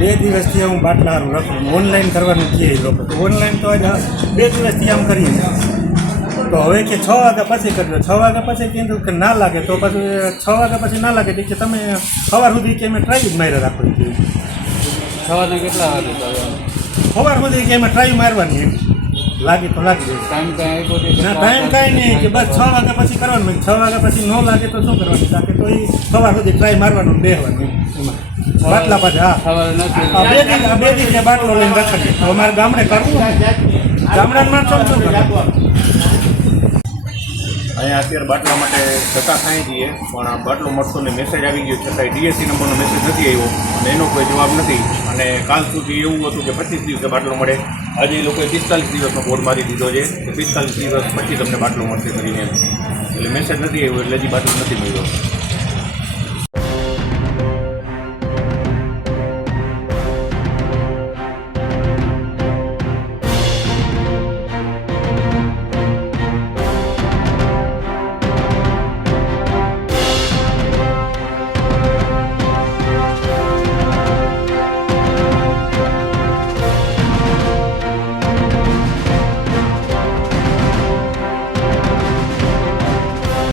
2 દિવસથી હું બાટલા હારું રાખું. ઓનલાઈન કરવાનું કહે એ લોકો, તો ઓનલાઈન તો આજ 2 દિવસથી આમ કરીએ. તો હવે કે 6 વાગ્યા પછી કરજો. 6 વાગ્યા પછી કીધું કે ના લાગે તો પછી 6 વાગ્યા પછી ના લાગે કે તમે સવાર સુધી કે અમે ટ્રાય જ માર્યા રાખો. સવારના કેટલા વાગે સવાર સુધી કે અમે ટ્રાય મારવાની લાગી તો લાગી જાય. ટાઈમ કાંઈ આપ્યો ના ટાઈમ કાંઈ નહીં કે બસ 6 વાગ્યા પછી કરવાનું. 6 વાગ્યા પછી ન લાગે તો શું કરવાનું? કારણ તો એ સવાર સુધી ટ્રાય મારવાનું બેહવાનું એમાં બાટલા પાછા. હા સવારે નથી બે દિવસે બાટલો લઈને રાખીએ. તો અમારે ગામડે કરવું, ગામડાના માણસો શું કરે? અહીંયા અત્યારે બાટલા માટે ધક્કા ખાઈ જઈએ, પણ આ બાટલો મળતો ને મેસેજ આવી ગયો છતાંય ડીએસસી નંબરનો મેસેજ નથી આવ્યો અને એનો કોઈ જવાબ નથી. અને કાલ સુધી એવું હતું કે 25 દિવસે બાટલો મળે. આજે એ લોકોએ 45 દિવસનો બોર્ડ મારી દીધો છે કે 45 દિવસ પછી તમને બાટલો મળશે કરીને. એટલે મેસેજ નથી આવ્યો એટલે હજી બાટલો નથી મળ્યો.